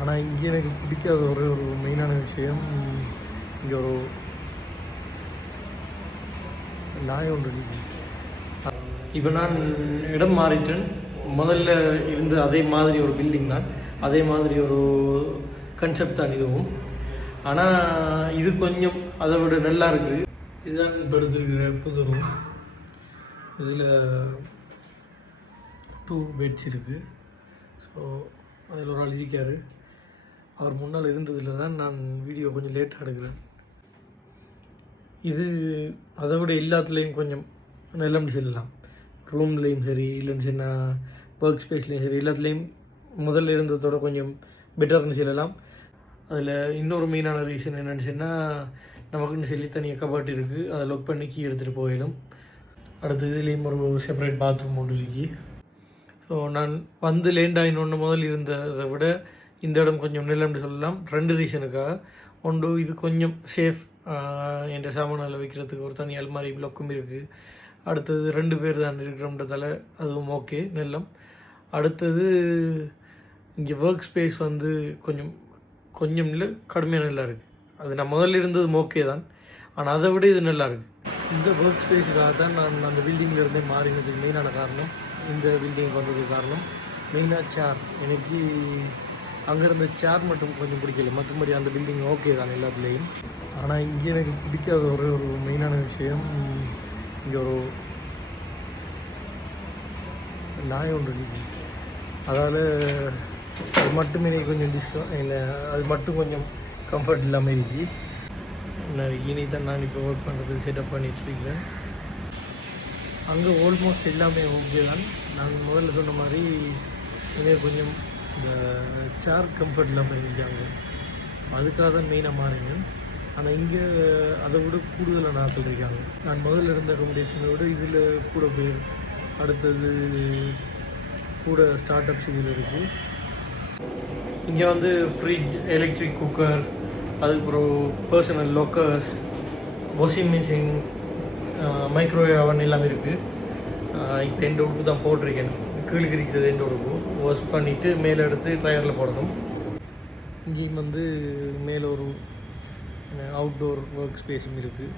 ஆனால் இங்கே எனக்கு பிடிக்காத ஒரு மெயினான விஷயம், இங்கே ஒரு நாய் ஒன்று இருக்குது. இப்போ நான் இடம் மாறிட்டேன். முதல்ல இருந்த அதே மாதிரி ஒரு பில்டிங் தான், அதே மாதிரி ஒரு கன்செப்ட் தான் இதுவும். ஆனால் இது கொஞ்சம் அதை விட நல்லா இருக்குது. இதுதான் இப்போ எடுத்துருக்கிற புது ரூம். இதில் 2 பெட்ஸ் இருக்குது. ஸோ அதில் ஒரு ஆள் இருக்கார். அவர் முன்னால் இருந்ததில் தான் நான் வீடியோ கொஞ்சம் லேட்டாக எடுக்கிறேன். இது அதை விட எல்லாத்துலேயும் கொஞ்சம் நல்லபடி சொல்லலாம். ரூம்லேயும் சரி, இல்லைன்னு சொன்னால் ஒர்க் ஸ்பேஸ்லேயும் சரி, எல்லாத்துலேயும் முதல்ல இருந்ததோட கொஞ்சம் பெட்டர்னு சொல்லலாம். அதில் இன்னொரு மெயினான ரீசன் என்னென்னு சொன்னால், நமக்குன்னு சொல்லி தனியாக கபாட் இருக்குது. அதை லாக் பண்ணி கீ எடுத்துகிட்டு போயிடும். அடுத்து இதுலேயும் ஒரு செப்பரேட் பாத்ரூம் ஒன்று இருக்கு. ஸோ நான் வந்து லேண்ட் ஆகினொன்று முதல் இருந்ததை விட இந்த இடம் கொஞ்சம் நல்லன்னு சொல்லலாம். 2 ரீசனுக்காக. ஒன்று, இது கொஞ்சம் சேஃப். என் சாமானில் வைக்கிறதுக்கு ஒரு தனி அல்மாரி ப்ளாக்கும் இருக்குது. அடுத்தது 2 பேர் தான் இருக்கிறோம்ன்றதால அதுவும் ஓகே, நல்லம். அடுத்தது இங்கே ஒர்க் ஸ்பேஸ் வந்து கொஞ்சம் இல்லை கடுமையாக நல்லா இருக்குது. அது நான் முதல்ல இருந்தது ஓகே தான், ஆனால் அதை விட இது நல்லா இருக்குது. இந்த ஒர்க் ஸ்பேஸுக்காக தான் நான் அந்த பில்டிங்கில் இருந்தே மாறினதுக்கு மெயினான காரணம். இந்த பில்டிங் வந்ததுக்கு காரணம் மெயினாக சேர். எனக்கு அங்கே இருந்த சேர் மட்டும் கொஞ்சம் பிடிக்கல, மற்றபடி அந்த பில்டிங் ஓகே தான் எல்லாத்துலேயும். ஆனால் இங்கே எனக்கு பிடிக்காத ஒரு மெயினான விஷயம், இங்கே ஒரு நாய் ஒன்று இருக்குது. அதால் அது மட்டும் எனக்கு கொஞ்சம் இல்லை, அது மட்டும் கொஞ்சம் கம்ஃபர்ட் இல்லாமல் இருக்குது. இனி தான் நான் இப்போ ஒர்க் பண்ணுறதுக்கு செட்டப் பண்ணிகிட்டு இருக்கிறேன். அங்கே ஆல்மோஸ்ட் எல்லாமே ஓகே தான். நான் முதல்ல சொன்ன மாதிரி இதே கொஞ்சம் இந்த சேர் கம்ஃபர்ட் இல்லாமல் இருக்காங்க, அதுக்காக தான் மெயினாக மாறினேன். ஆனால் இங்கே அதை விட கூடுதலாக நாட்கள் இருக்காங்க. நான் முதல்ல இருந்த அக்கோமடேஷனை விட இதில் கூட பேர். அடுத்தது கூட ஸ்டார்ட் அப்ஸ் இதில் இருக்குது. இங்கே வந்து ஃப்ரிட்ஜ், எலக்ட்ரிக் குக்கர், அதுக்கப்புறம் personal lockers, washing machine, microwave அவன் எல்லாமே இருக்குது. இப்போ எந்த உடுப்பு தான் போட்டிருக்கேன், கீழே இருக்கிறது எந்த உடுப்பு வாஷ் பண்ணிவிட்டு மேலே எடுத்து ட்ரையரில் போடணும். இங்கேயும் வந்து மேலே ஒரு அவுட்டோர் ஒர்க் ஸ்பேஸும் இருக்குது.